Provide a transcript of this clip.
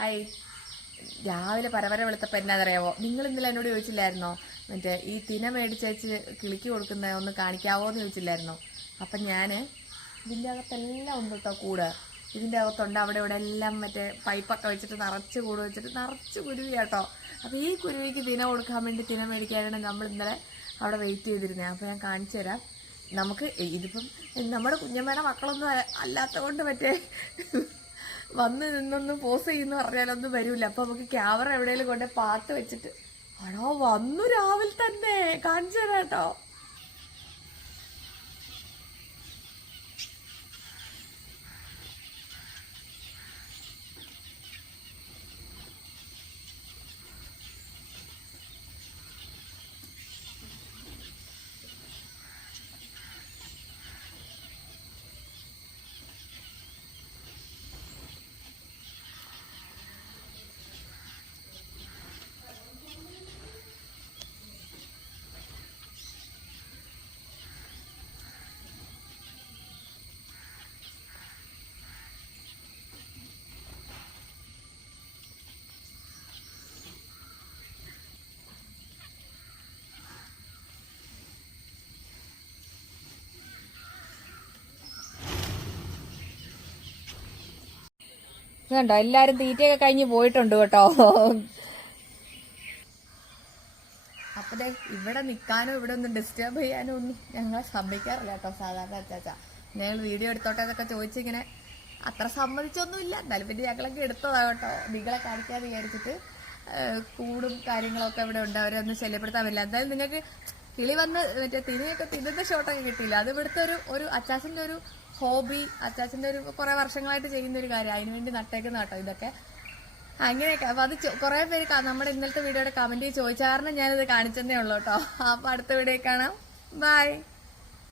Hi രാവിലെ പരവരെ വെളുത്തപ്പം എന്നാ അറിയാവോ നിങ്ങൾ ഇന്നലെ എന്നോട് ചോദിച്ചില്ലായിരുന്നോ? മറ്റേ ഈ തിന മേടിച്ചേച്ച് കിളിക്ക് കൊടുക്കുന്ന ഒന്ന് കാണിക്കാവോ എന്ന് ചോദിച്ചില്ലായിരുന്നോ? അപ്പൊ ഞാൻ ഇതിന്റെ അകത്തെല്ലാം ഉണ്ട് കൂട്. ഇതിന്റെ അകത്തുണ്ട് അവിടെ ഇവിടെ എല്ലാം മറ്റേ പൈപ്പൊക്കെ വെച്ചിട്ട് നിറച്ച് കൂട് വെച്ചിട്ട് നിറച്ച് കുരുവി കേട്ടോ അപ്പോൾ ഈ കുരുവിക്ക് തിന കൊടുക്കാൻ വേണ്ടി തിന മേടിക്കാനാണ് നമ്മൾ ഇന്നലെ അവിടെ വെയിറ്റ് ചെയ്തിരുന്നത് അപ്പോൾ ഞാൻ കാണിച്ചു തരാം. നമുക്ക് ഇതിപ്പം നമ്മുടെ കുഞ്ഞമ്മയുടെ മക്കളൊന്നും അല്ലാത്ത കൊണ്ട് മറ്റേ വന്ന് നിന്നൊന്ന് പോസ് ചെയ്യുന്ന പറഞ്ഞാലൊന്നും വരൂല. അപ്പൊ നമുക്ക് ക്യാമറ എവിടെയെങ്കിലും കൊണ്ട് പാട്ട് വെച്ചിട്ട് ആണോ വന്നു രാവിലെ തന്നെ. കാണിച്ചു തരാം കണ്ടോ? എല്ലാരും തീറ്റയൊക്കെ കഴിഞ്ഞ് പോയിട്ടുണ്ട് കേട്ടോ. അപ്പൊ ദേ ഇവിടെ നിക്കാനോ ഇവിടെ ഒന്നും ഡിസ്റ്റർബ് ചെയ്യാനോ ഒന്നും ഞങ്ങൾ സമ്മതിക്കാറില്ല കേട്ടോ സാധാരണ അച്ചാച്ച. ഞങ്ങൾ വീഡിയോ എടുത്തോട്ടെ എന്നൊക്കെ ചോദിച്ചിങ്ങനെ അത്ര സമ്മതിച്ചൊന്നുമില്ല. എന്നാലും പിന്നെ ഞങ്ങളൊക്കെ എടുത്തതാ കേട്ടോ. നിങ്ങളെ കാണിക്കാന്ന് വിചാരിച്ചിട്ട് കൂടും കാര്യങ്ങളൊക്കെ ഇവിടെ ഉണ്ട്. അവരെ ഒന്നും ശല്യപ്പെടുത്താൻ പറ്റില്ല. എന്തായാലും നിങ്ങൾക്ക് കിളി വന്ന് മറ്റേ തിരിയൊക്കെ തിന്നുന്ന ഷോട്ടൊക്കെ കിട്ടിയില്ല? അത് ഇവിടുത്തെ ഒരു ഒരു അച്ചാച്ചന്റെ ഒരു ഹോബി അച്ചാച്ചന്റെ ഒരു കുറെ വർഷങ്ങളായിട്ട് ചെയ്യുന്ന ഒരു കാര്യം അതിനുവേണ്ടി നട്ടേക്കുന്ന കേട്ടോ ഇതൊക്കെ. അങ്ങനെയൊക്കെ അപ്പോൾ അത് കുറേ പേര് നമ്മുടെ ഇന്നലത്തെ വീഡിയോയുടെ കമന്റ് ചോദിച്ചാറിന് ഞാനിത് കാണിച്ചതേ ഉള്ളൂ കേട്ടോ. അപ്പോൾ അടുത്ത വീഡിയോ കാണാം. ബൈ